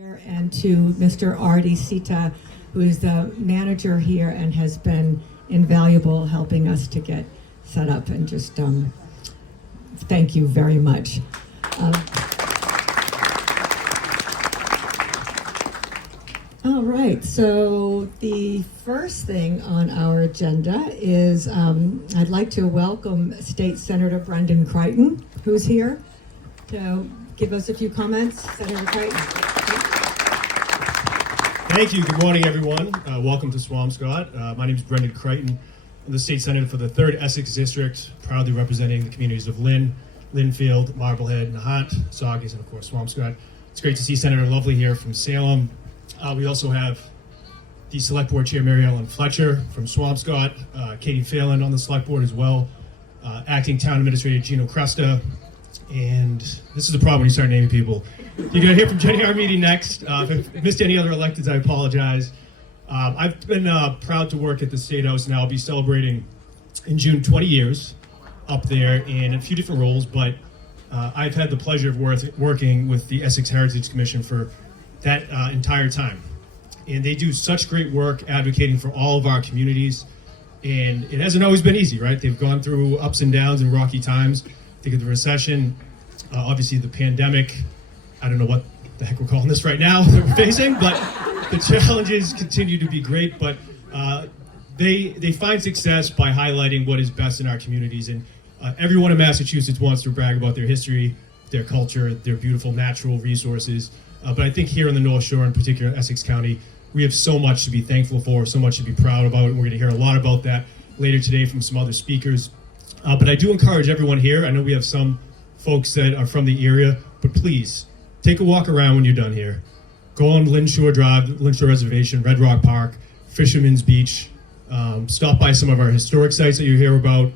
And to Mr. Artie Sita, who is the manager here and has been invaluable helping us to get set up, and just thank you very much. All right, so the first thing on our agenda is I'd like to welcome State Senator Brendan Crichton, who's here to give us a few comments. Senator Crichton. Thank you. Good morning, everyone. Welcome to Swampscott. My name is Brendan Crichton. I'm the state senator for the 3rd Essex District, proudly representing the communities of Lynn, Linfield, Marblehead, Nahant, Saugus, and of course Swampscott. It's great to see Senator Lovely here from Salem. We also have the Select Board Chair Mary Ellen Fletcher from Swampscott, Katie Phelan on the Select Board as well, Acting Town Administrator Gino Cresta, and this is the problem when you start naming people. You're going to hear from Jenny Armidi next. If I missed any other electeds, I apologize. I've been proud to work at the State House now. I'll be celebrating in June 20 years up there in a few different roles, but I've had the pleasure of working with the Essex Heritage Commission for that entire time. And they do such great work advocating for all of our communities. And it hasn't always been easy, right? They've gone through ups and downs and rocky times. Think of the recession, obviously the pandemic. I don't know what the heck we're calling this right now that we're facing, but the challenges continue to be great. But they find success by highlighting what is best in our communities. And everyone in Massachusetts wants to brag about their history, their culture, their beautiful natural resources. But I think here in the North Shore, in particular Essex County, we have so much to be thankful for, so much to be proud about. And we're going to hear a lot about that later today from some other speakers. But I do encourage everyone here. I know we have some folks that are from the area, but please take a walk around when you're done here. Go on Lynn Shore Drive, Lynn Shore Reservation, Red Rock Park, Fisherman's Beach. Stop by some of our historic sites that you hear about.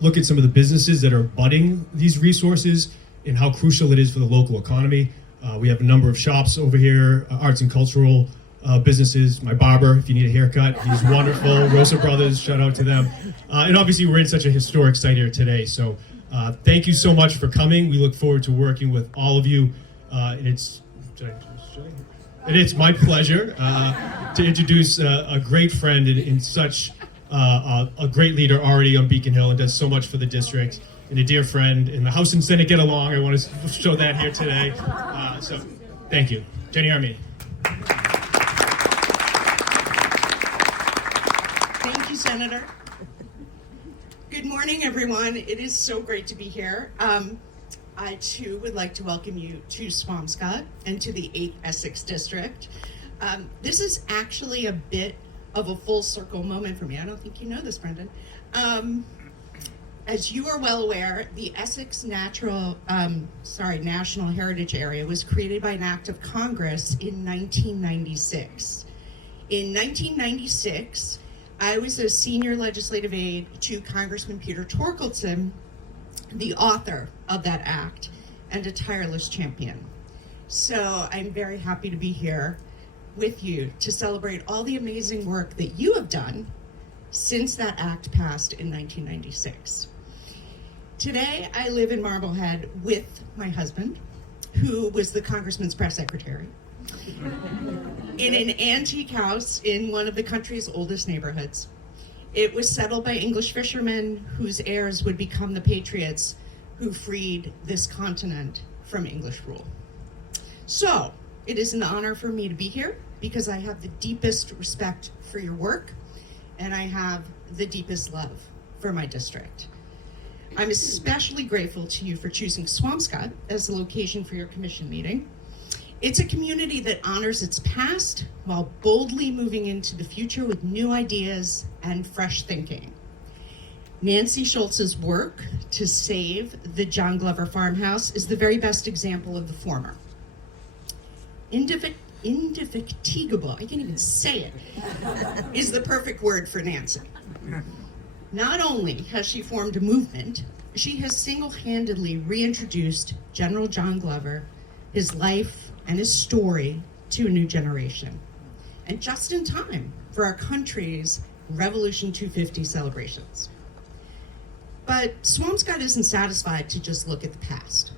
Look at some of the businesses that are budding these resources and how crucial it is for the local economy. We have a number of shops over here, arts and cultural businesses. My barber, if you need a haircut, he's wonderful. Rosa Brothers, shout out to them. And obviously we're in such a historic site here today. So thank you so much for coming. We look forward to working with all of you. And it's my pleasure to introduce a great friend and such a great leader already on Beacon Hill and does so much for the district, and a dear friend. And the House and Senate get along. I want to show that here today. So thank you. Jenny Armidi. Thank you, Senator. Good morning, everyone. It is so great to be here. I, too, would like to welcome you to Swampscott and to the 8th Essex District. This is actually a bit of a full circle moment for me. I don't think you know this, Brendan. As you are well aware, the Essex National Heritage Area was created by an act of Congress in 1996. In 1996, I was a senior legislative aide to Congressman Peter Torkelson, the author of that act and a tireless champion. So I'm very happy to be here with you to celebrate all the amazing work that you have done since that act passed in 1996. Today, I live in Marblehead with my husband, who was the congressman's press secretary, in an antique house in one of the country's oldest neighborhoods. It was settled by English fishermen whose heirs would become the patriots who freed this continent from English rule. So, it is an honor for me to be here because I have the deepest respect for your work and I have the deepest love for my district. I'm especially grateful to you for choosing Swampscott as the location for your commission meeting. It's a community that honors its past while boldly moving into the future with new ideas and fresh thinking. Nancy Schultz's work to save the John Glover farmhouse is the very best example of the former. Indefatigable, I can't even say it, is the perfect word for Nancy. Not only has she formed a movement, she has single-handedly reintroduced General John Glover, his life and his story to a new generation. And just in time for our country's Revolution 250 celebrations. But Swampscott isn't satisfied to just look at the past.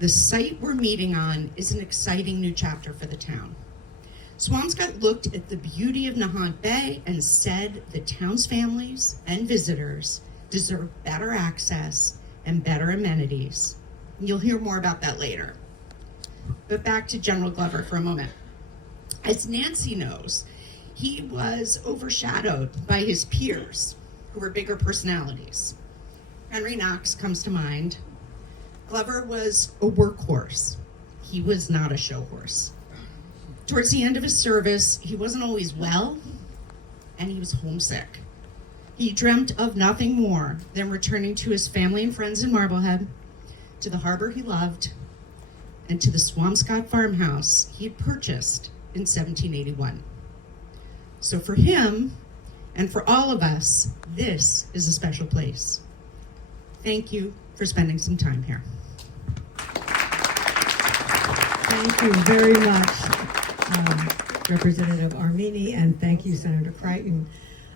The site we're meeting on is an exciting new chapter for the town. Swampscott looked at the beauty of Nahant Bay and said the town's families and visitors deserve better access and better amenities. You'll hear more about that later. But back to General Glover for a moment. As Nancy knows, he was overshadowed by his peers who were bigger personalities. Henry Knox comes to mind. Glover was a workhorse. He was not a show horse. Towards the end of his service, he wasn't always well, and he was homesick. He dreamt of nothing more than returning to his family and friends in Marblehead, to the harbor he loved, and to the Swampscott farmhouse he had purchased in 1781. So for him, and for all of us, this is a special place. Thank you for spending some time here. Thank you very much, Representative Armini, and thank you, Senator Crichton.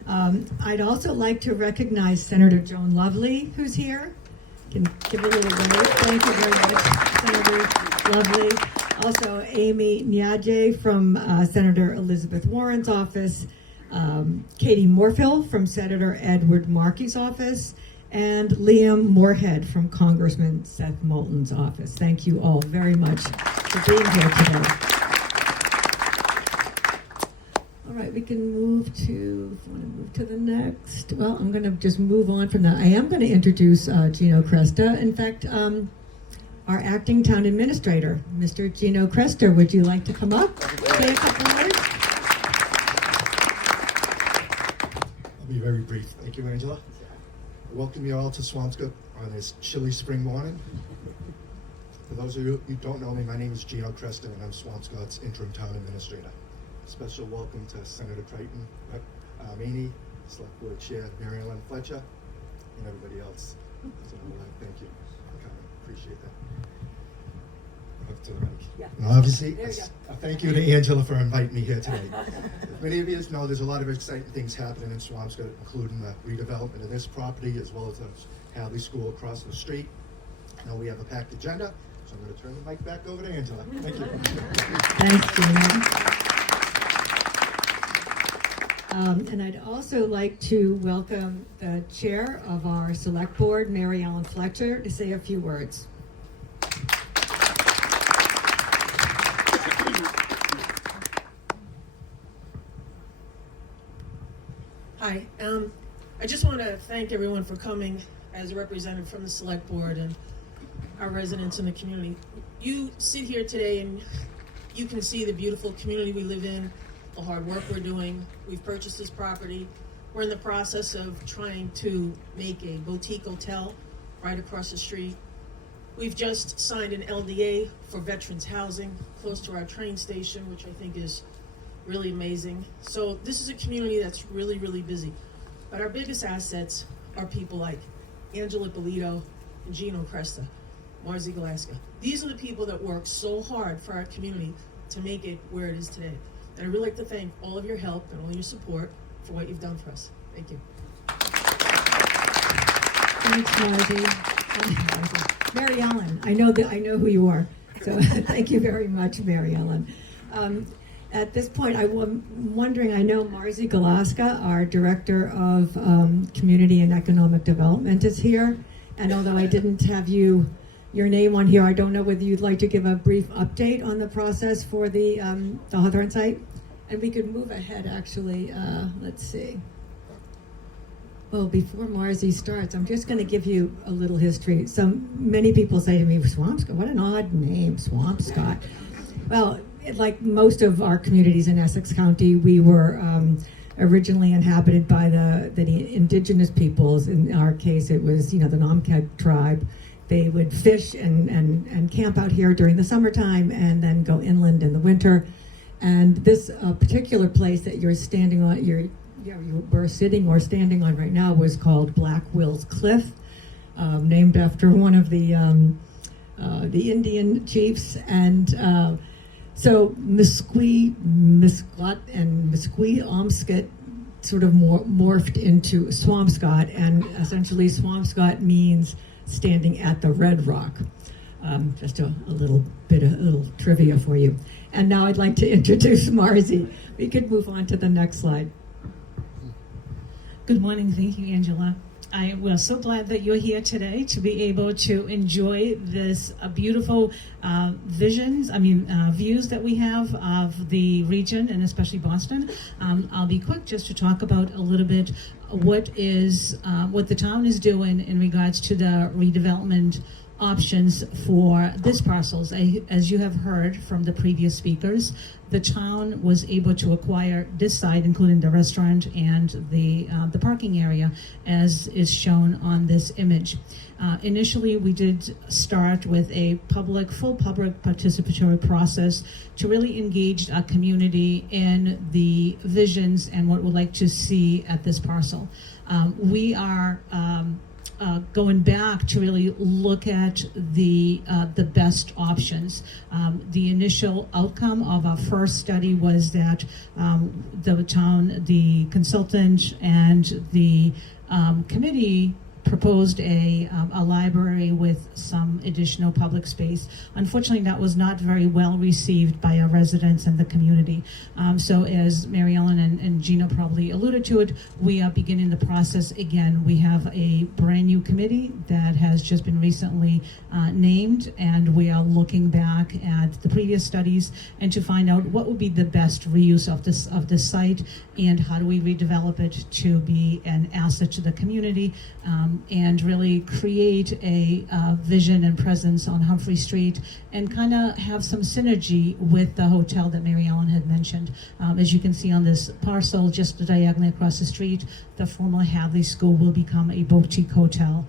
I'd also like to recognize Senator Joan Lovely, who's here. Can give a little wave. Thank you very much, Senator Lovely. Also, Amy Nyadje from Senator Elizabeth Warren's office, Katie Morfill from Senator Edward Markey's office, and Liam Moorhead from Congressman Seth Moulton's office. Thank you all very much for being here today. All right, we can move to, if you want to move to the next. Well, I'm going to just move on from that. I am going to introduce Gino Cresta. In fact, our acting town administrator, Mr. Gino Cresta. Would you like to come up, say a couple words? I'll be very brief. Thank you, Angela. Welcome you all to Swampscott on this chilly spring morning. For those of you who don't know me, my name is Gino Cresta, and I'm Swampscott's interim town administrator. Special welcome to Senator Crichton, Armini, Select Board Chair Mary Ellen Fletcher, and everybody else. So thank you for coming. Appreciate that. Up to the mic. Yeah. And obviously, There you go. a thank you to Angela for inviting me here today. As many of you know, there's a lot of exciting things happening in Swampscott, including the redevelopment of this property, as well as the Hadley School across the street. Now we have a packed agenda, so I'm going to turn the mic back over to Angela. Thank you. Thanks, Gino. And I'd also like to welcome the chair of our select board, Mary Ellen Fletcher, to say a few words. Hi, I just want to thank everyone for coming as a representative from the select board and our residents in the community. You sit here today and you can see the beautiful community we live in, the hard work we're doing. We've purchased this property. We're in the process of trying to make a boutique hotel right across the street. We've just signed an LDA for veterans housing close to our train station, which I think is really amazing. So this is a community that's really, really busy. But our biggest assets are people like Angela Polito and Gino Cresta, Marzi Galaska. These are the people that work so hard for our community to make it where it is today. And I'd really like to thank all of your help and all your support for what you've done for us. Thank you. Thanks, Marzi. Mary Ellen, I know who you are. So thank you very much, Mary Ellen. At this point, I'm wondering, I know Marzi Galaska, our Director of Community and Economic Development, is here. And although I didn't have your name on here, I don't know whether you'd like to give a brief update on the process for the Hawthorne site. And we could move ahead, actually. Let's see. Well, before Marzi starts, I'm just going to give you a little history. Many people say to me, Swampscott, what an odd name, Swampscott. Well, like most of our communities in Essex County, we were originally inhabited by the indigenous peoples. In our case, it was, the Namkeg tribe. They would fish and camp out here during the summertime and then go inland in the winter. And this particular place that you're standing on, you were sitting or standing on right now was called Black Will's Cliff, named after one of the Indian chiefs. And so Musqueam, Misquat, and Musqueam sort of morphed into Swampscott, and essentially Swampscott means standing at the Red Rock. Just a little trivia for you. And now I'd like to introduce Marzi. We could move on to the next slide. Good morning. Thank you, Angela. We're so glad that you're here today to be able to enjoy this beautiful views that we have of the region and especially Boston. I'll be quick just to talk about a little bit what the town is doing in regards to the redevelopment options for this parcels. As you have heard from the previous speakers, the town was able to acquire this site, including the restaurant and the parking area, as is shown on this image. Initially, we did start with a full public participatory process to really engage our community in the visions and what we'd like to see at this parcel. We are going back to really look at the best options. The initial outcome of our first study was that the consultant and the committee proposed a library with some additional public space. Unfortunately, that was not very well received by our residents and the community. So as Mary Ellen and Gina probably alluded to it, we are beginning the process again. We have a brand new committee that has just been recently named, and we are looking back at the previous studies and to find out what would be the best reuse of this site and how do we redevelop it to be an asset to the community, and really create a vision and presence on Humphrey Street and kind of have some synergy with the hotel that Mary Ellen had mentioned. As you can see on this parcel, just diagonally across the street, the former Hadley School will become a boutique hotel.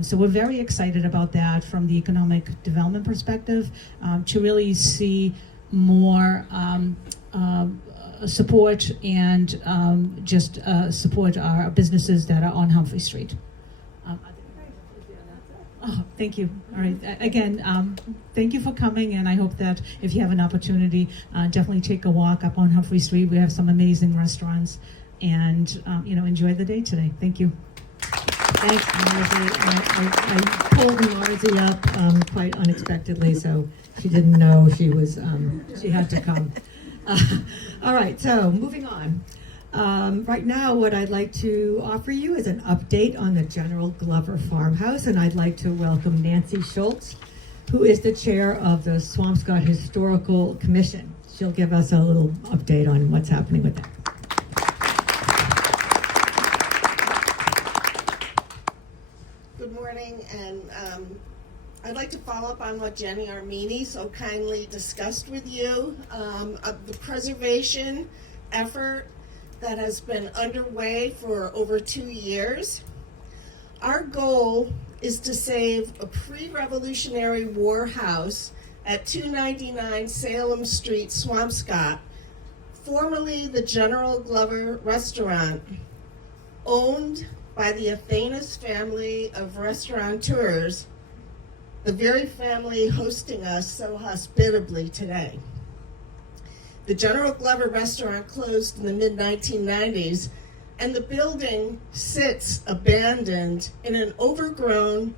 So we're very excited about that from the economic development perspective, to really see more support and support our businesses that are on Humphrey Street. Oh, thank you. All right. Again, thank you for coming, and I hope that if you have an opportunity, definitely take a walk up on Humphrey Street. We have some amazing restaurants, and enjoy the day today. Thank you. Thanks, Marzi. I pulled Marzi up quite unexpectedly, so she didn't know she had to come. All right, so moving on. Right now, what I'd like to offer you is an update on the General Glover Farmhouse, and I'd like to welcome Nancy Schultz, who is the chair of the Swampscott Historical Commission. She'll give us a little update on what's happening with that. Good morning, and I'd like to follow up on what Jenny Armini so kindly discussed with you, of the preservation effort that has been underway for over 2 years. Our goal is to save a pre-Revolutionary War house at 299 Salem Street, Swampscott, formerly the General Glover Restaurant, owned by the Athanas family of restaurateurs, the very family hosting us so hospitably today. The General Glover restaurant closed in the mid-1990s, and the building sits abandoned in an overgrown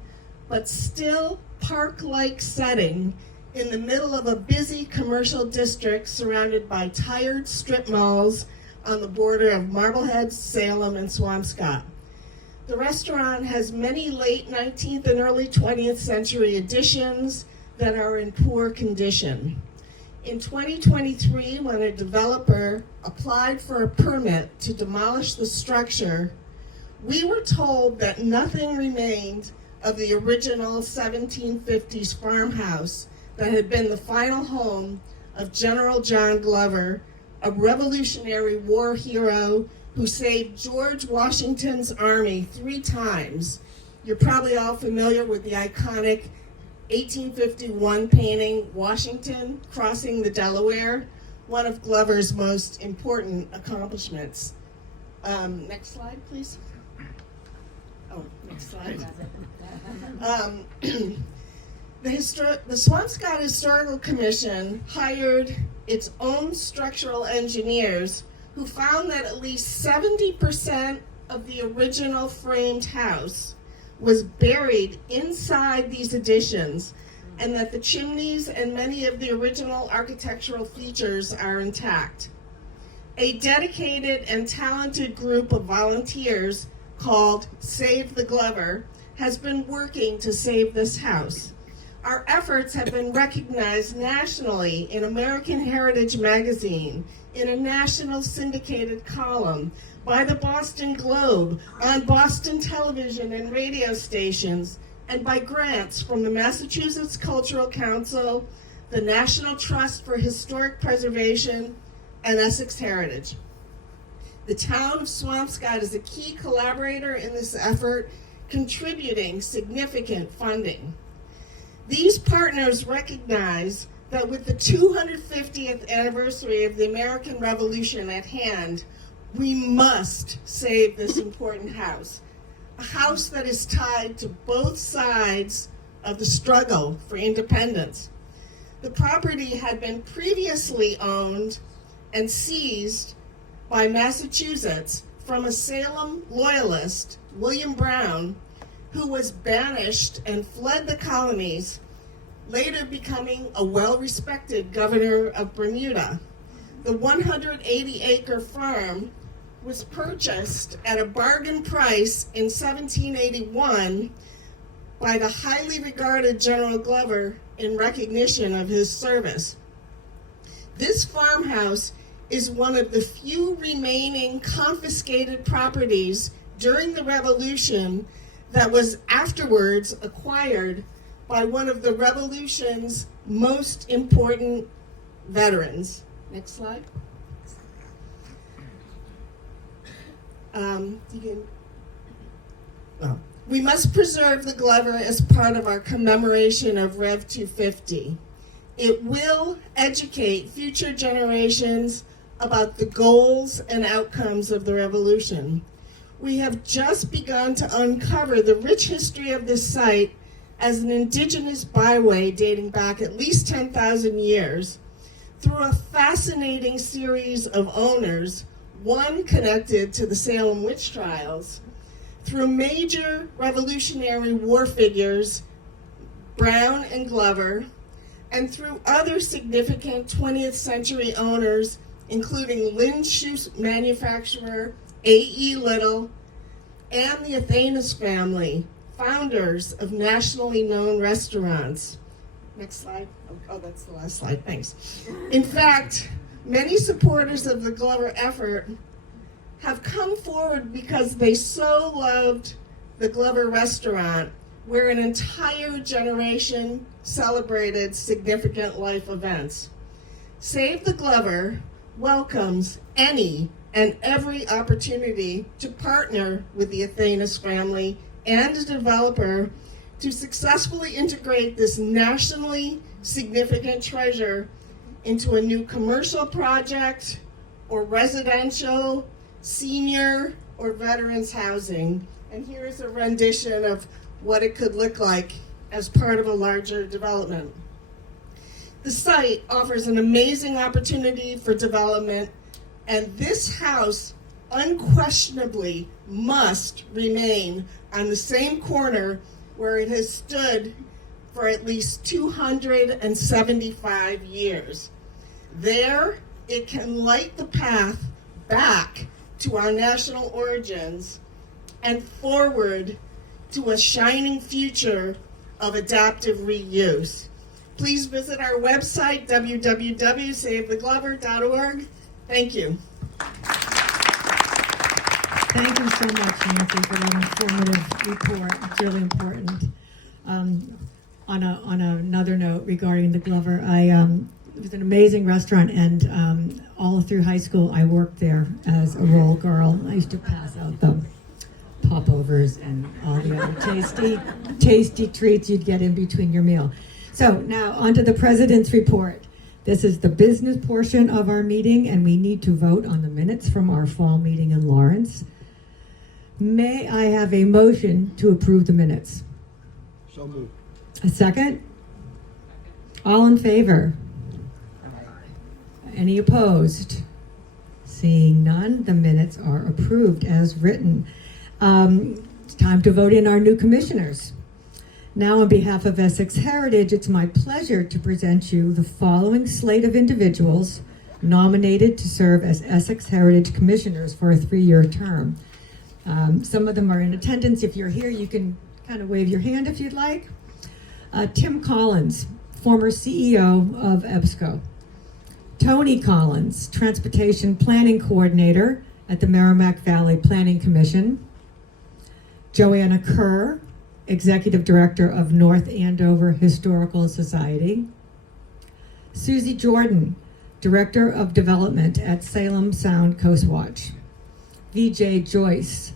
but still park-like setting in the middle of a busy commercial district surrounded by tired strip malls on the border of Marblehead, Salem, and Swampscott. The restaurant has many late 19th and early 20th century additions that are in poor condition. In 2023, when a developer applied for a permit to demolish the structure, we were told that nothing remained of the original 1750s farmhouse that had been the final home of General John Glover, a Revolutionary War hero who saved George Washington's army 3 times. You're probably all familiar with the iconic 1851 painting, Washington Crossing the Delaware, one of Glover's most important accomplishments. Next slide, please. Oh, next slide. The Swampscott Historical Commission hired its own structural engineers who found that at least 70% of the original framed house was buried inside these additions, and that the chimneys and many of the original architectural features are intact. A dedicated and talented group of volunteers called Save the Glover has been working to save this house. Our efforts have been recognized nationally in American Heritage magazine, in a national syndicated column, by the Boston Globe, on Boston television and radio stations, and by grants from the Massachusetts Cultural Council, the National Trust for Historic Preservation, and Essex Heritage. The town of Swampscott is a key collaborator in this effort, contributing significant funding. These partners recognize that with the 250th anniversary of the American Revolution at hand, we must save this important house, a house that is tied to both sides of the struggle for independence. The property had been previously owned and seized by Massachusetts from a Salem loyalist, William Brown, who was banished and fled the colonies, later becoming a well-respected governor of Bermuda. The 180-acre farm was purchased at a bargain price in 1781 by the highly regarded General Glover in recognition of his service. This farmhouse is one of the few remaining confiscated properties during the Revolution that was afterwards acquired by one of the Revolution's most important veterans. Next slide. We must preserve the Glover as part of our commemoration of Rev 250. It will educate future generations about the goals and outcomes of the Revolution. We have just begun to uncover the rich history of this site as an indigenous byway dating back at least 10,000 years through a fascinating series of owners, one connected to the Salem witch trials, through major Revolutionary War figures, Brown and Glover, and through other significant 20th century owners, including Lynn shoe manufacturer A.E. Little and the Athanas family, founders of nationally known restaurants. Next slide. Oh, that's the last slide, thanks. In fact, many supporters of the Glover effort have come forward because they so loved the Glover restaurant, where an entire generation celebrated significant life events. Save the Glover welcomes any and every opportunity to partner with the Athanas family and a developer to successfully integrate this nationally significant treasure into a new commercial project or residential, senior, or veterans housing. And here's a rendition of what it could look like as part of a larger development. The site offers an amazing opportunity for development, and this house unquestionably must remain on the same corner where it has stood for at least 275 years. There, it can light the path back to our national origins and forward to a shining future of adaptive reuse. Please visit our website, www.savetheglover.org. Thank you. Thank you so much, Nancy, for that informative report. It's really important. On another note regarding the Glover, it was an amazing restaurant, and all through high school I worked there as a roll girl. I used to pass out the popovers and all the other tasty treats you'd get in between your meal. So now on to the President's report. This is the business portion of our meeting, and we need to vote on the minutes from our fall meeting in Lawrence. May I have a motion to approve the minutes? So moved. A second? All in favor? Any opposed? Seeing none, the minutes are approved as written. It's time to vote in our new commissioners. Now, on behalf of Essex Heritage, it's my pleasure to present you the following slate of individuals nominated to serve as Essex Heritage Commissioners for a 3-year term. Some of them are in attendance. If you're here, you can kind of wave your hand if you'd like. Tim Collins, former CEO of EBSCO. Tony Collins, Transportation Planning Coordinator at the Merrimack Valley Planning Commission. Joanna Kerr, Executive Director of North Andover Historical Society. Susie Jordan, Director of Development at Salem Sound Coast Watch. VJ Joyce,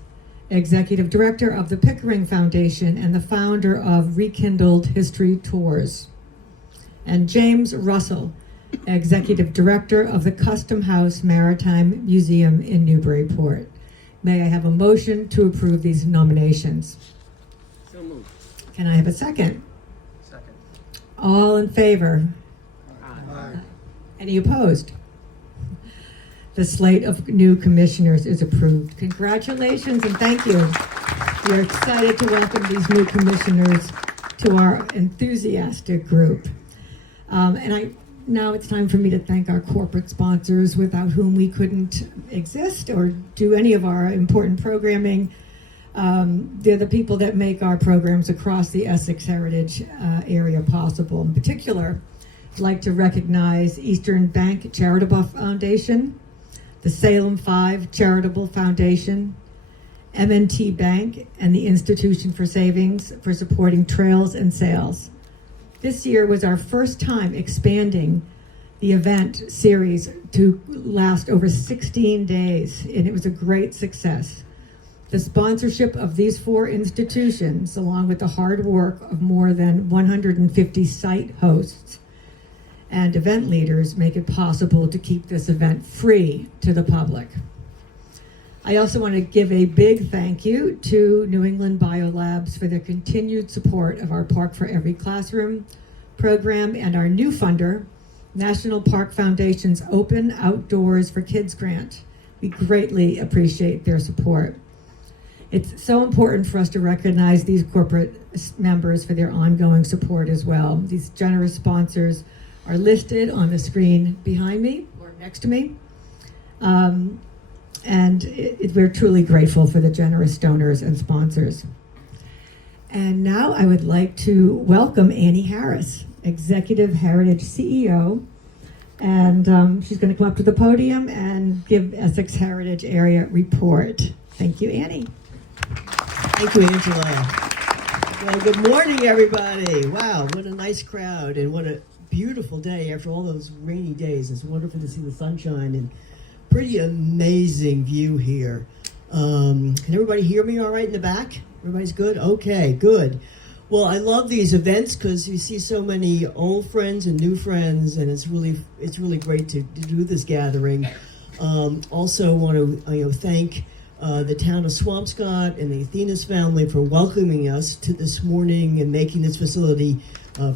Executive Director of the Pickering Foundation and the founder of Rekindled History Tours. And James Russell, Executive Director of the Custom House Maritime Museum in Newburyport. May I have a motion to approve these nominations? So moved. Can I have a second? Second. All in favor? Aye. Any opposed? The slate of new commissioners is approved. Congratulations and thank you. We're excited to welcome these new commissioners to our enthusiastic group. Now it's time for me to thank our corporate sponsors without whom we couldn't exist or do any of our important programming. They're the people that make our programs across the Essex Heritage area possible. In particular, I'd like to recognize Eastern Bank Charitable Foundation, the Salem 5 Charitable Foundation, M&T Bank, and the Institution for Savings for supporting trails and sales. This year was our first time expanding the event series to last over 16 days, and it was a great success. The sponsorship of these 4 institutions, along with the hard work of more than 150 site hosts and event leaders, make it possible to keep this event free to the public. I also want to give a big thank you to New England Biolabs for their continued support of our Park for Every Classroom program and our new funder, National Park Foundation's Open Outdoors for Kids grant. We greatly appreciate their support. It's so important for us to recognize these corporate members for their ongoing support as well. These generous sponsors are listed on the screen behind me or next to me. We're truly grateful for the generous donors and sponsors. And now I would like to welcome Annie Harris, Executive Heritage CEO. And she's going to come up to the podium and give Essex Heritage Area report. Thank you, Annie. Thank you, Angela. Well, good morning, everybody. Wow, what a nice crowd and what a beautiful day after all those rainy days. It's wonderful to see the sunshine and pretty amazing view here. Can everybody hear me all right in the back? Everybody's good? Okay, good. Well, I love these events because you see so many old friends and new friends, and it's really great to do this gathering. Also want to thank the town of Swampscott and the Athena's family for welcoming us to this morning and making this facility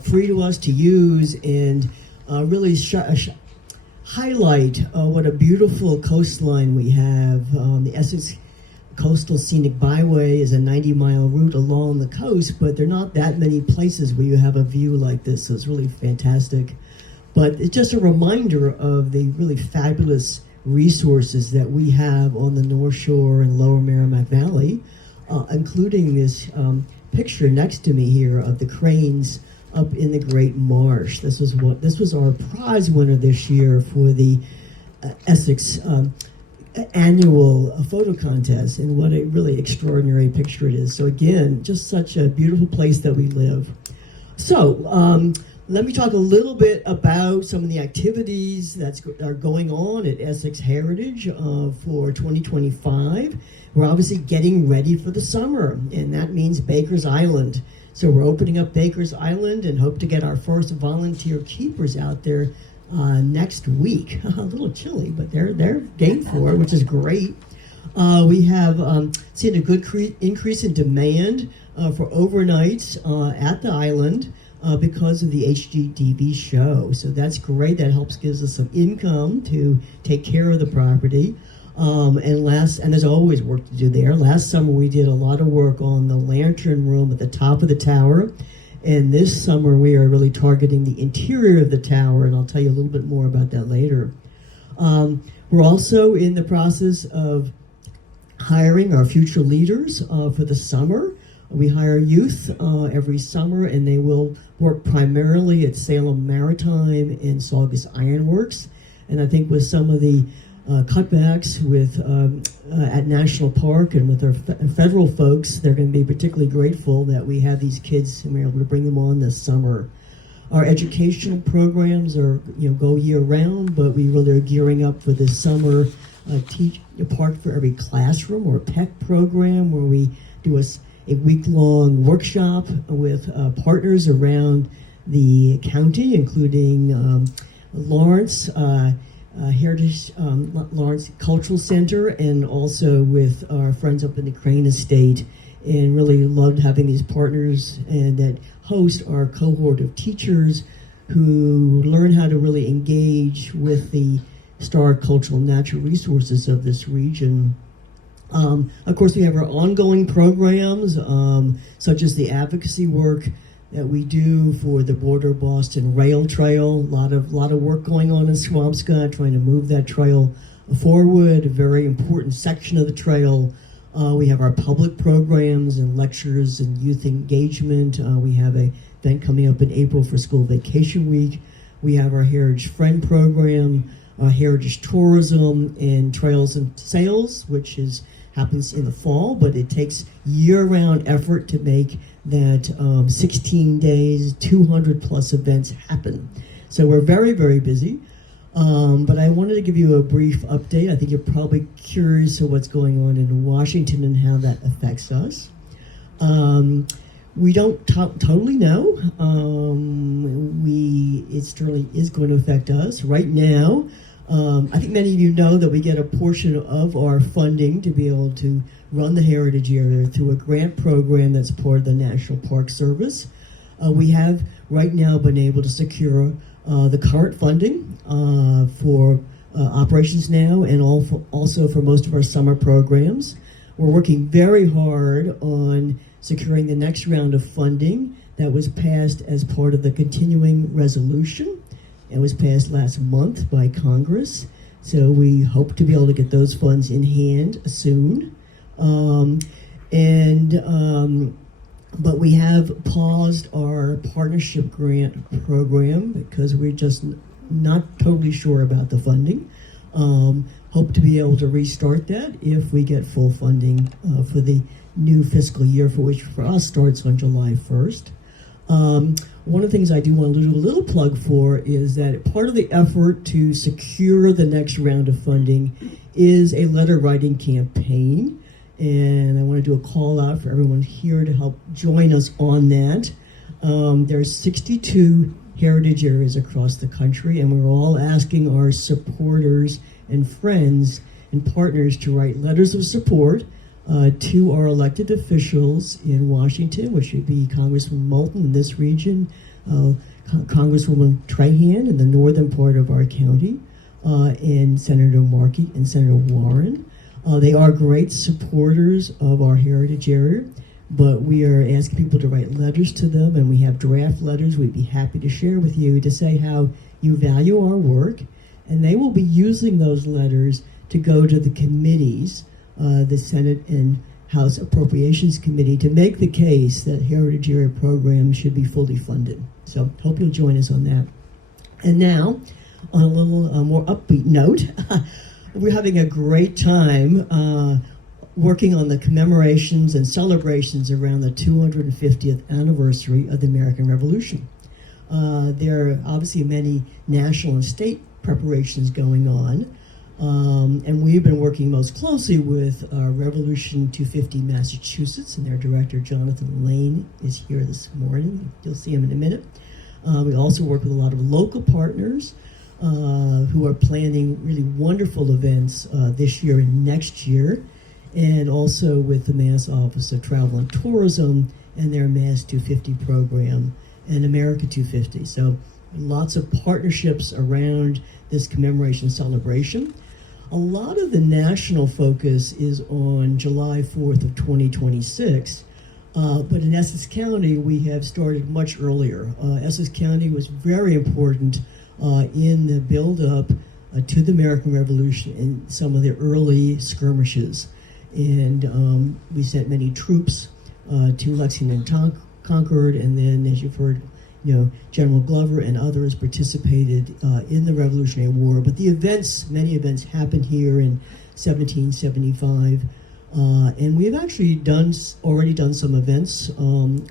free to us to use and really highlight what a beautiful coastline we have. The Essex Coastal Scenic Byway is a 90-mile route along the coast, but there are not that many places where you have a view like this, so it's really fantastic. But it's just a reminder of the really fabulous resources that we have on the North Shore and Lower Merrimack Valley, including this picture next to me here of the cranes up in the Great Marsh. This was our prize winner this year for the Essex annual photo contest, and what a really extraordinary picture it is. So again, just such a beautiful place that we live. So let me talk a little bit about some of the activities that are going on at Essex Heritage for 2025. We're obviously getting ready for the summer, and that means Baker's Island. So we're opening up Baker's Island and hope to get our first volunteer keepers out there next week. A little chilly, but they're game for it, which is great. We have seen a good increase in demand for overnights at the island because of the HGTV show. So that's great. That gives us some income to take care of the property. And there's always work to do there. Last summer we did a lot of work on the lantern room at the top of the tower. And this summer, we are really targeting the interior of the tower, and I'll tell you a little bit more about that later. We're also in the process of hiring our future leaders for the summer. We hire youth every summer, and they will work primarily at Salem Maritime and Saugus Ironworks. And I think with some of the cutbacks with at National Park and with our federal folks, they're going to be particularly grateful that we have these kids and we're able to bring them on this summer. Our educational programs are, go year round, but we really are gearing up for this summer. Teach a Park for Every Classroom, or PEC program, where we do a week-long workshop with partners around the county, including Lawrence Heritage, Lawrence Cultural Center, and also with our friends up in the Crane Estate. And really loved having these partners and that host our cohort of teachers who learn how to really engage with the star cultural natural resources of this region. Of course, we have our ongoing programs, such as the advocacy work that we do for the Border Boston Rail Trail. A lot of work going on in Swampscott, trying to move that trail forward. A very important section of the trail. We have our public programs and lectures and youth engagement. We have an event coming up in April for School Vacation Week. We have our Heritage Friend program, Heritage Tourism, and Trails and Sales, which happens in the fall, but it takes year-round effort to make that 16 days, 200 plus events happen. So we're very, very busy. But I wanted to give you a brief update. I think you're probably curious of what's going on in Washington and how that affects us. We don't totally know. It certainly is going to affect us. Right now, I think many of you know that we get a portion of our funding to be able to run the Heritage Area through a grant program that's part of the National Park Service. We have right now been able to secure the current funding for operations now, and also for most of our summer programs. We're working very hard on securing the next round of funding that was passed as part of the continuing resolution. It was passed last month by Congress, so we hope to be able to get those funds in hand soon. But we have paused our partnership grant program because we're just not totally sure about the funding. Hope to be able to restart that if we get full funding for the new fiscal year, which for us starts on July 1st. One of the things I do want to do a little plug for is that part of the effort to secure the next round of funding is a letter writing campaign. And I want to do a call out for everyone here to help join us on that. There's 62 heritage areas across the country, and we're all asking our supporters and friends and partners to write letters of support to our elected officials in Washington, which would be Congressman Moulton in this region, Congresswoman Trahan in the northern part of our county, and Senator Markey and Senator Warren. They are great supporters of our heritage area, but we are asking people to write letters to them, and we have draft letters we'd be happy to share with you to say how you value our work, and they will be using those letters to go to the committees, the Senate and House Appropriations Committee, to make the case that heritage area programs should be fully funded. So hope you'll join us on that. And now, on a little more upbeat note, we're having a great time working on the commemorations and celebrations around the 250th anniversary of the American Revolution. There are obviously many national and state preparations going on, and we've been working most closely with Revolution 250 Massachusetts, and their director, Jonathan Lane, is here this morning. You'll see him in a minute. We also work with a lot of local partners who are planning really wonderful events this year and next year, and also with the Mass Office of Travel and Tourism and their Mass 250 program and America 250. So lots of partnerships around this commemoration celebration. A lot of the national focus is on July 4th of 2026, But in Essex County, we have started much earlier. Essex County was very important in the build-up to the American Revolution and some of the early skirmishes. And we sent many troops to Lexington and Concord, and then, as you've heard, General Glover and others participated in the Revolutionary War. But many events happened here in 1775. And we've actually already done some events.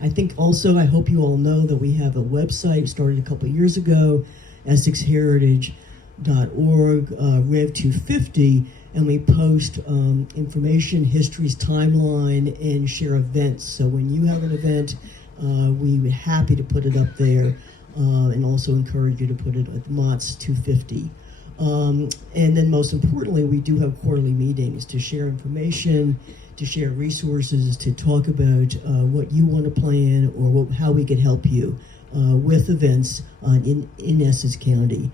I think also, I hope you all know that we have a website started a couple of years ago, EssexHeritage.org, Rev 250, and we post information, histories, timeline, and share events. So when you have an event, we're happy to put it up there, and also encourage you to put it at MOTS 250. And then most importantly, we do have quarterly meetings to share information, to share resources, to talk about what you want to plan or how we could help you with events in Essex County.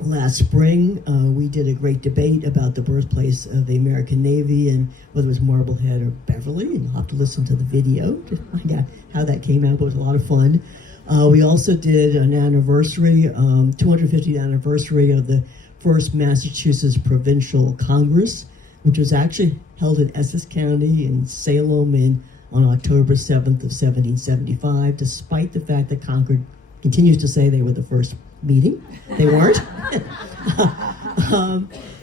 Last spring, we did a great debate about the birthplace of the American Navy and whether it was Marblehead or Beverly, and you'll have to listen to the video to find out how that came out, but it was a lot of fun. We also did an anniversary, 250th anniversary of the first Massachusetts Provincial Congress, which was actually held in Essex County in Salem on October 7th of 1775, despite the fact that Concord continues to say they were the first meeting. They weren't.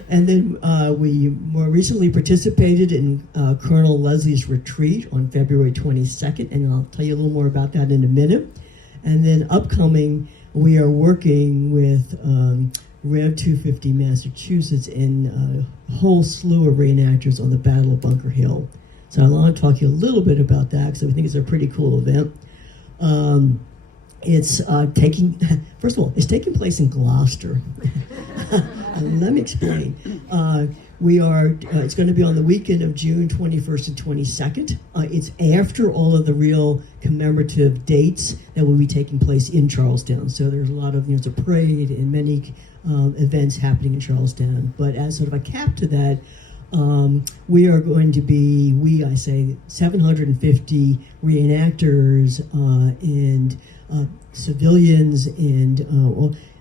And then we more recently participated in Colonel Leslie's retreat on February 22nd, and I'll tell you a little more about that in a minute. And then upcoming, we are working with Rev 250 Massachusetts and a whole slew of reenactors on the Battle of Bunker Hill. So I want to talk to you a little bit about that because I think it's a pretty cool event. It's first of all, it's taking place in Gloucester. Let me explain. It's going to be on the weekend of June 21st and 22nd. It's after all of the real commemorative dates that will be taking place in Charlestown. So there's a lot of, it's a parade and many events happening in Charlestown. But as sort of a cap to that, we are going to be, I say, 750 reenactors and civilians and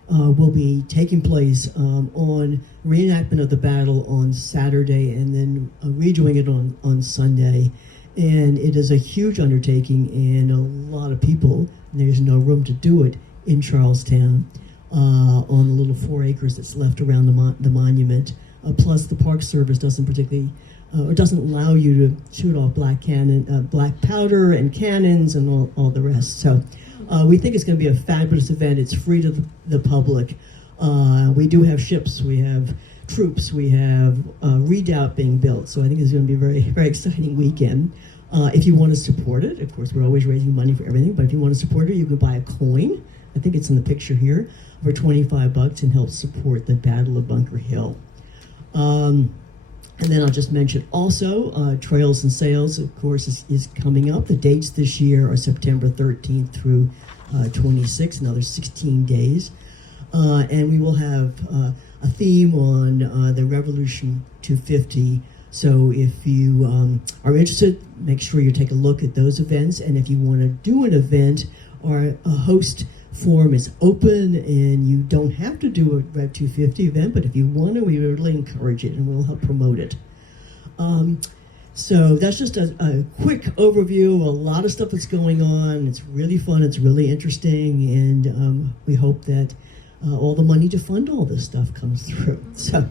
will be taking place on reenactment of the battle on Saturday and then redoing it on Sunday. And it is a huge undertaking and a lot of people. There's no room to do it in Charlestown on the little 4 acres that's left around the monument. Plus, the Park Service doesn't particularly doesn't allow you to shoot off black powder and cannons and all the rest. So we think it's going to be a fabulous event. It's free to the public. We do have ships, we have troops, we have redoubt being built. So I think it's going to be a very, very exciting weekend. If you want to support it, of course, we're always raising money for everything, but if you want to support it, you can buy a coin. I think it's in the picture here for $25 and help support the Battle of Bunker Hill. And then I'll just mention also, Trails and Sales, of course, is coming up. The dates this year are September 13th through 26th, another 16 days. And we will have a theme on the Revolution 250. So if you are interested, make sure you take a look at those events. And if you want to do an event, our host form is open, and you don't have to do a Rev 250 event, but if you want to, we really encourage it, and we'll help promote it. So that's just a quick overview of a lot of stuff that's going on. It's really fun, it's really interesting, and we hope that all the money to fund all this stuff comes through. So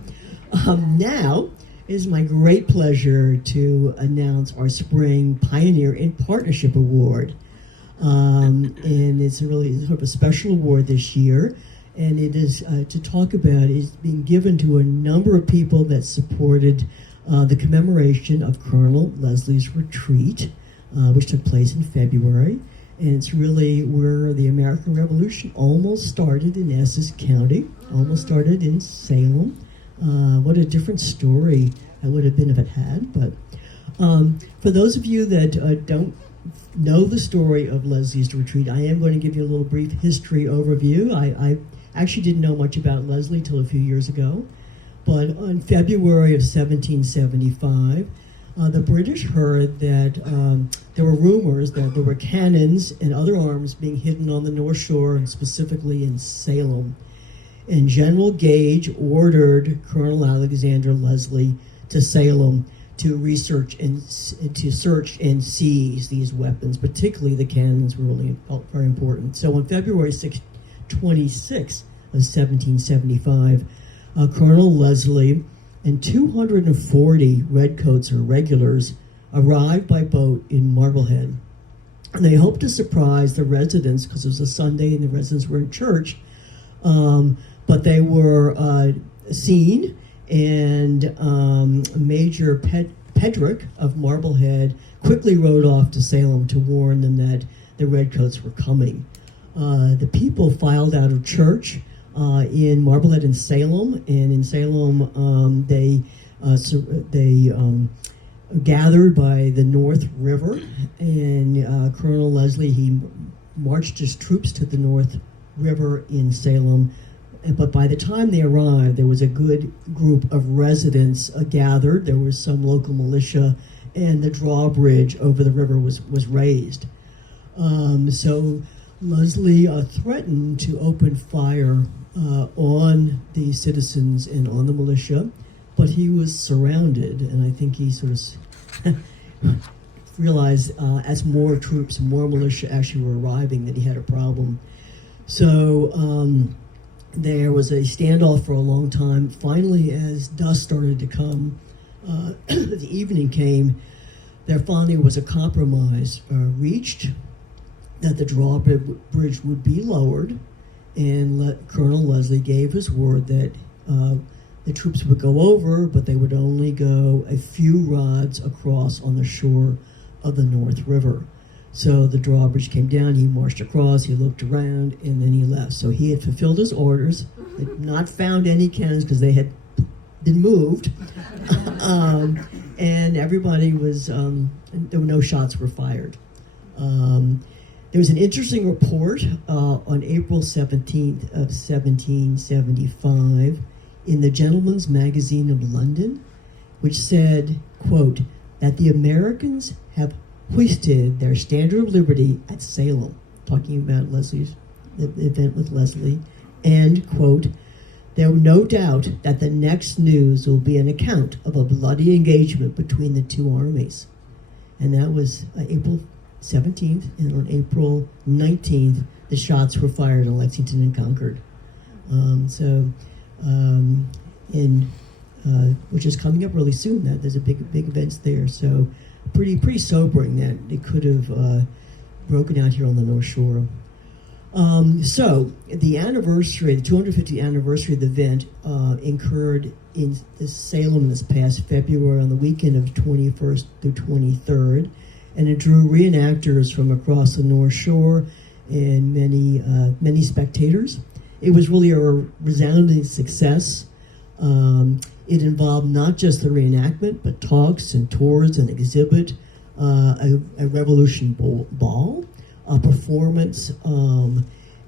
now it is my great pleasure to announce our Spring Pioneer in Partnership Award. And it's really sort of a special award this year, and it is to talk about is being given to a number of people that supported the commemoration of Colonel Leslie's retreat, which took place in February. And it's really where the American Revolution almost started in Essex County, almost started in Salem. What a different story that would have been if it had. But for those of you that don't know the story of Leslie's retreat, I am going to give you a little brief history overview. I actually didn't know much about Leslie till a few years ago, but on February of 1775, The British heard that there were rumors that there were cannons and other arms being hidden on the North Shore, and specifically in Salem. And General Gage ordered Colonel Alexander Leslie to Salem to research and to search and seize these weapons, particularly the cannons were really very important. So on February 26 of 1775, Colonel Leslie and 240 redcoats or regulars arrived by boat in Marblehead. And they hoped to surprise the residents because it was a Sunday and the residents were in church. But they were seen, and Major Pedrick of Marblehead quickly rode off to Salem to warn them that the redcoats were coming. The people filed out of church in Marblehead and Salem, and in Salem they gathered by the North River, and Colonel Leslie, he marched his troops to the North River in Salem. But by the time they arrived, there was a good group of residents gathered. There was some local militia, and the drawbridge over the river was raised. So Leslie threatened to open fire on the citizens and on the militia, but he was surrounded, and I think he sort of realized as more troops, more militia actually were arriving, that he had a problem. So there was a standoff for a long time. Finally, as dusk started to come, the evening came, there finally was a compromise reached that the drawbridge would be lowered, and Colonel Leslie gave his word that the troops would go over, but they would only go a few rods across on the shore of the North River. So the drawbridge came down, he marched across, he looked around, and then he left. So he had fulfilled his orders, had not found any cannons because they had been moved, and everybody was, there were no shots were fired. There was an interesting report on April 17th of 1775 in the Gentleman's Magazine of London, which said, quote, that the Americans have hoisted their Standard of Liberty at Salem, talking about the event with Leslie, and, quote, there was no doubt that the next news will be an account of a bloody engagement between the two armies. And that was April 17th, and on April 19th, the shots were fired on Lexington and Concord. Which is coming up really soon. That there's a big events there. So pretty sobering that it could have broken out here on the North Shore. So the anniversary, the 250th anniversary of the event, occurred in Salem this past February on the weekend of 21st through 23rd, and it drew reenactors from across the North Shore and many spectators. It was really a resounding success. It involved not just the reenactment, but talks and tours and exhibit, a Revolution Ball, a performance, and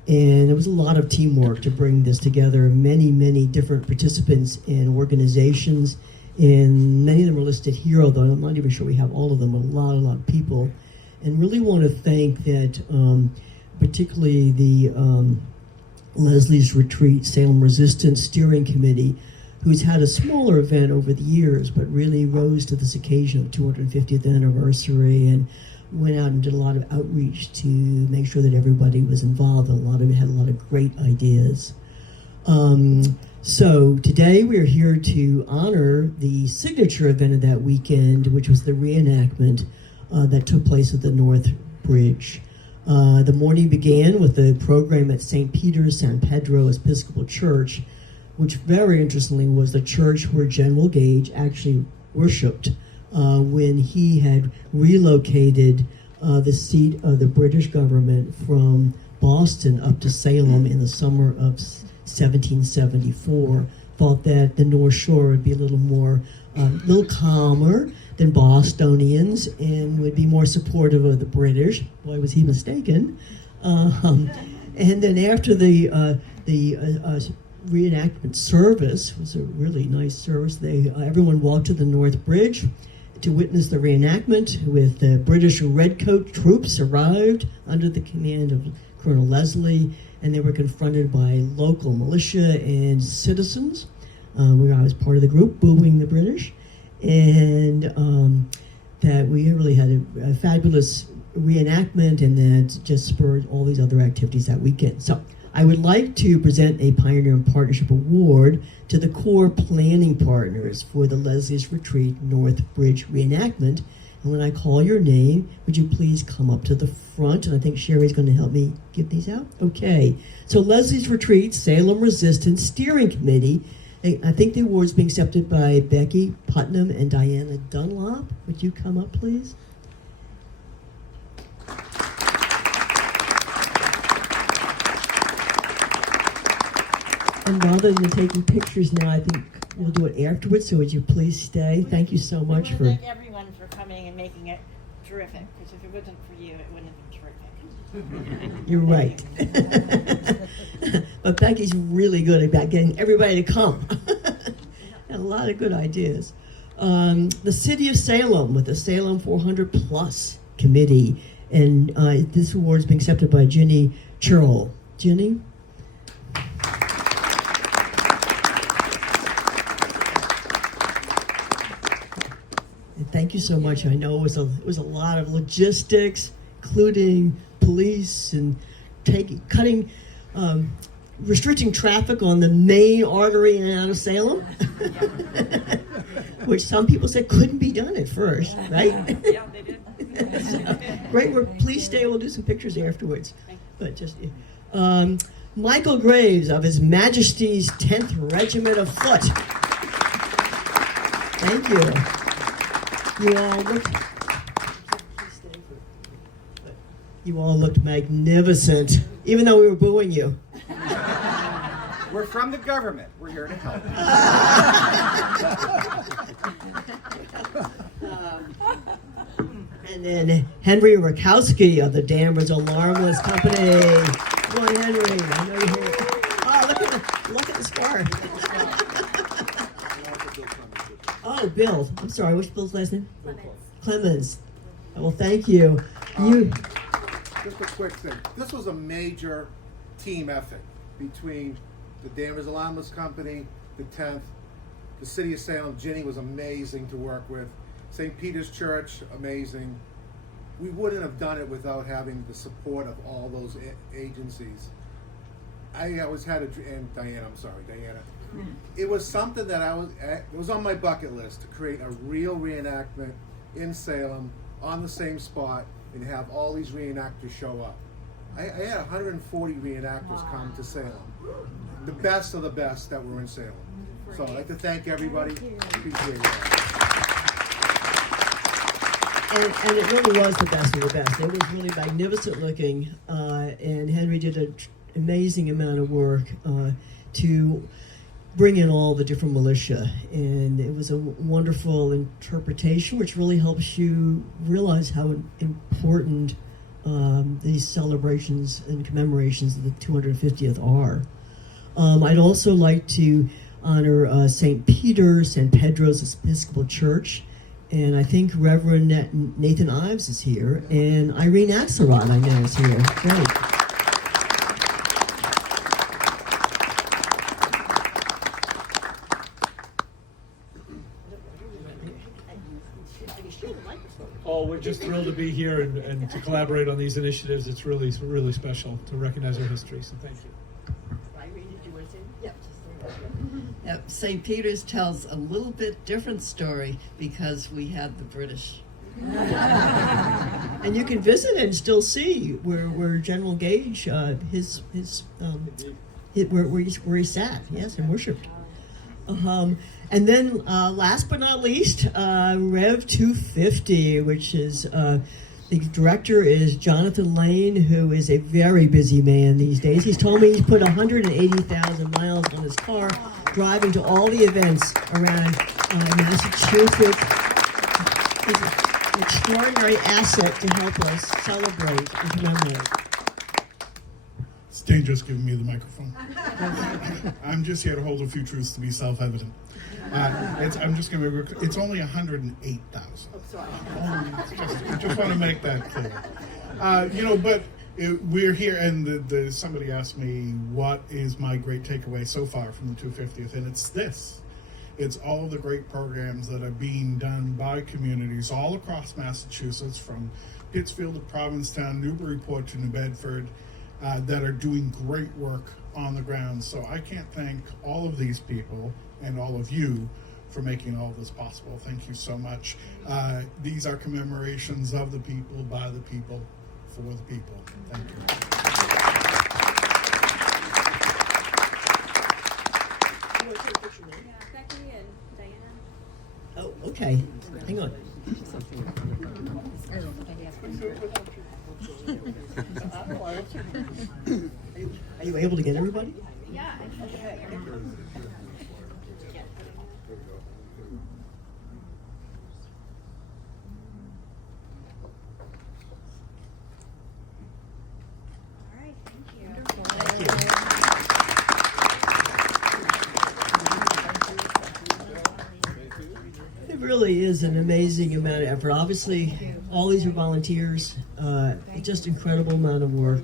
there was a lot of teamwork to bring this together. Many different participants and organizations, and many of them are listed here, although I'm not even sure we have all of them, but a lot of people. And really want to thank that, particularly the Leslie's Retreat Salem Resistance Steering Committee, who's had a smaller event over the years, but really rose to this occasion of the 250th anniversary and went out and did a lot of outreach to make sure that everybody was involved. And had a lot of great ideas. So today we are here to honor the signature event of that weekend, which was the reenactment that took place at the North Bridge. The morning began with a program at St. Peter's San Pedro Episcopal Church, which very interestingly was the church where General Gage actually worshipped when he had relocated the seat of the British government from Boston up to Salem in the summer of 1774. Thought that the North Shore would be a little calmer than Bostonians and would be more supportive of the British. Boy, was he mistaken. And then after the reenactment service, was a really nice service, everyone walked to the North Bridge to witness the reenactment with the British Redcoat troops arrived under the command of Colonel Leslie, and they were confronted by local militia and citizens. Where I was part of the group booing the British, and that we really had a fabulous reenactment, and that just spurred all these other activities that weekend. So I would like to present a Pioneer and Partnership Award to the core planning partners for the Leslie's Retreat North Bridge reenactment. And when I call your name, would you please come up to the front? And I think Sherry's going to help me give these out. Okay. So Leslie's Retreat Salem Resistance Steering Committee. I think the award's being accepted by Becky Putnam and Diana Dunlop. Would you come up, please? And rather than taking pictures now, I think we'll do it afterwards. So would you please stay? Thank you so much I for. want to thank everyone for coming and making it terrific. Because if it wasn't for you, it wouldn't have been terrific. You're right. But Becky's really good about getting everybody to come. And a lot of good ideas. The City of Salem with the Salem 400 Plus Committee. And this award is being accepted by Ginny Churl. Ginny? And thank you so much. I know it was a lot of logistics, including police and restricting traffic on the main artery in and out of Salem, which some people said couldn't be done at first, right? Yeah, they did. So, great work. Please stay. We'll do some pictures afterwards. But just Michael Graves of His Majesty's 10th Regiment of Foot. Thank you. You all looked magnificent, even though we were booing you. We're from the government. We're here to help. And then Henry Rakowski of the Danvers Alarmless Company. Come on, Henry. I know you're here. Oh, look at the scar. Oh, Bill. I'm sorry. What's Bill's last name? Clemens. Well, thank you. Just a quick thing. This was a major team effort between the Danvers Alarmless Company, the 10th, the City of Salem. Ginny was amazing to work with. St. Peter's Church, amazing. We wouldn't have done it without having the support of all those agencies. I always had and Diana, I'm sorry, Diana. It was something that it was on my bucket list to create a real reenactment in Salem on the same spot and have all these reenactors show up. I had 140 reenactors come to Salem. The best of the best that were in Salem. So I'd like to thank everybody. Appreciate it. And it really was the best of the best. It was really magnificent looking, and Henry did an amazing amount of work to bring in all the different militia, and it was a wonderful interpretation, which really helps you realize how important these celebrations and commemorations of the 250th are. I'd also like to honor St. Peter, San Pedro's Episcopal Church, and I think Reverend Nathan Ives is here, and Irene Axelrod, I know, is here. Great. Oh, we're just thrilled to be here and to collaborate on these initiatives. It's really special to recognize our history, so thank you. Yep, St. Peter's tells a little bit different story because we had the British. And you can visit and still see where General Gage, where he sat, yes, and worshipped. And then last but not least, Rev 250, which is the director is Jonathan Lane, who is a very busy man these days. He's told me he's put 180,000 miles on his car, driving to all the events around Massachusetts. He's an extraordinary asset to help us celebrate and commemorate. dangerous giving me the microphone. I'm just here to hold a few truths to be self-evident. I'm just going to. It's only 108,000. Oh, sorry. I just want to make that clear. But we're here, and somebody asked me what is my great takeaway so far from the 250th, and it's this. It's all the great programs that are being done by communities all across Massachusetts, from Pittsfield to Provincetown, Newburyport to New Bedford, that are doing great work on the ground. So I can't thank all of these people and all of you for making all this possible. Thank you so much. These are commemorations of the people, by the people, for the people. Thank you. Becky and Diana. Oh, okay. Hang on. Are you able to get everybody? Yeah. All right, thank you. Thank you. It really is an amazing amount of effort. Obviously, all these are volunteers. Just incredible amount of work.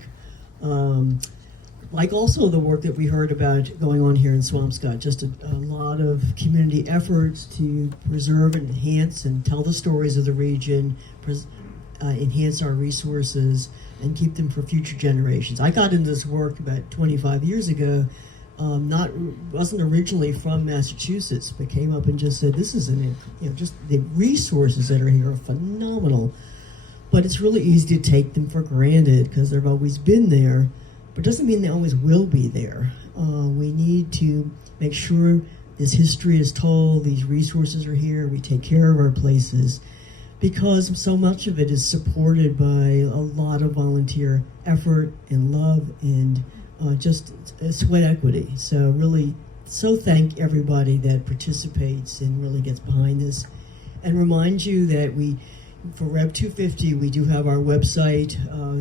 Like also the work that we heard about going on here in Swampscott. Just a lot of community efforts to preserve and enhance and tell the stories of the region, enhance our resources, and keep them for future generations. I got into this work about 25 years ago. Wasn't originally from Massachusetts, but came up and just said, this is just the resources that are here are phenomenal. But it's really easy to take them for granted because they've always been there, but doesn't mean they always will be there. We need to make sure this history is told, these resources are here, we take care of our places, because so much of it is supported by a lot of volunteer effort and love and just sweat equity. So really, thank everybody that participates and really gets behind this. And remind you that for Rev 250, we do have our website.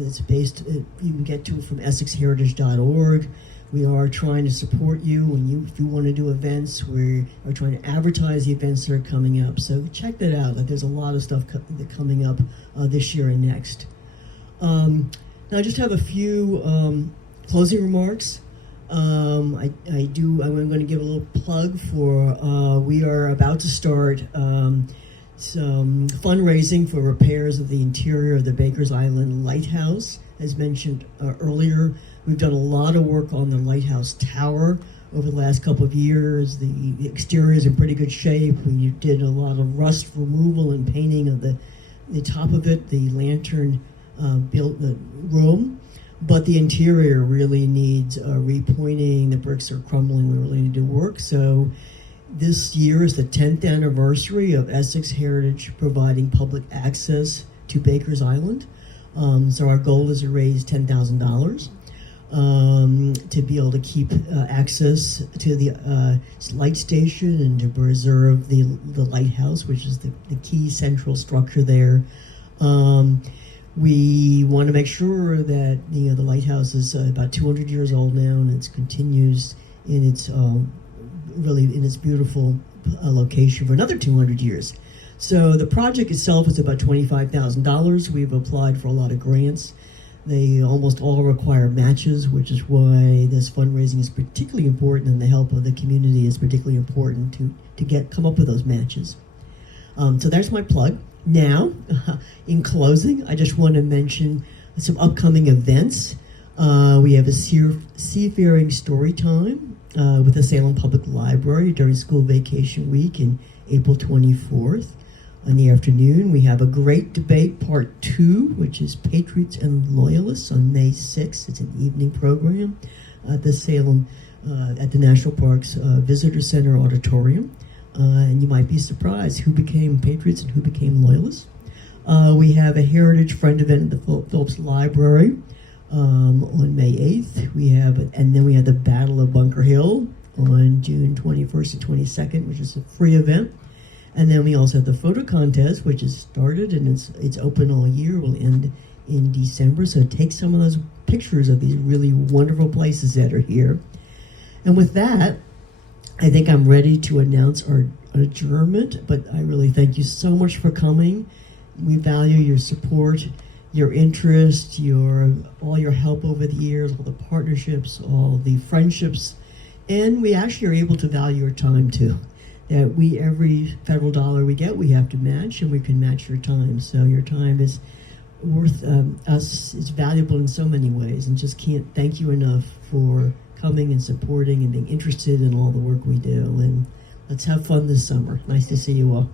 It's based, you can get to it from essexheritage.org. We are trying to support you, and if you want to do events, we are trying to advertise the events that are coming up. So check that out. There's a lot of stuff coming up this year and next. Now I just have a few closing remarks. I'm going to give a little plug for, we are about to start some fundraising for repairs of the interior of the Bakers Island Lighthouse. As mentioned earlier, we've done a lot of work on the lighthouse tower over the last couple of years. The exterior is in pretty good shape. We did a lot of rust removal and painting of the top of it, the lantern built the room. But the interior really needs repointing. The bricks are crumbling. We really need to do work. So this year is the 10th anniversary of Essex Heritage providing public access to Bakers Island. So our goal is to raise $10,000 to be able to keep access to the light station and to preserve the lighthouse, which is the key central structure there. We want to make sure that the lighthouse is about 200 years old now, and it continues in its beautiful location for another 200 years. So the project itself is about $25,000. We've applied for a lot of grants. They almost all require matches, which is why this fundraising is particularly important, and the help of the community is particularly important to come up with those matches. So there's my plug. Now, in closing, I just want to mention some upcoming events. We have a seafaring story time with the Salem Public Library during school vacation week in April 24th. In the afternoon, we have a great debate part 2, which is Patriots and Loyalists on May 6th. It's an evening program at the Salem, at the National Parks Visitor Center Auditorium. And you might be surprised who became Patriots and who became Loyalists. We have a Heritage Friend event at the Phillips Library on May 8th. And then we have the Battle of Bunker Hill on June 21st and 22nd, which is a free event. And then we also have the photo contest, which has started and it's open all year. Will end in December. So take some of those pictures of these really wonderful places that are here. And with that, I think I'm ready to announce our adjournment, but I really thank you so much for coming. We value your support, your interest, all your help over the years, all the partnerships, all the friendships, and we actually are able to value your time too. That every federal dollar we get, we have to match, and we can match your time. So your time is worth us. It's valuable in so many ways, and just can't thank you enough for coming and supporting and being interested in all the work we do. And let's have fun this summer. Nice to see you all.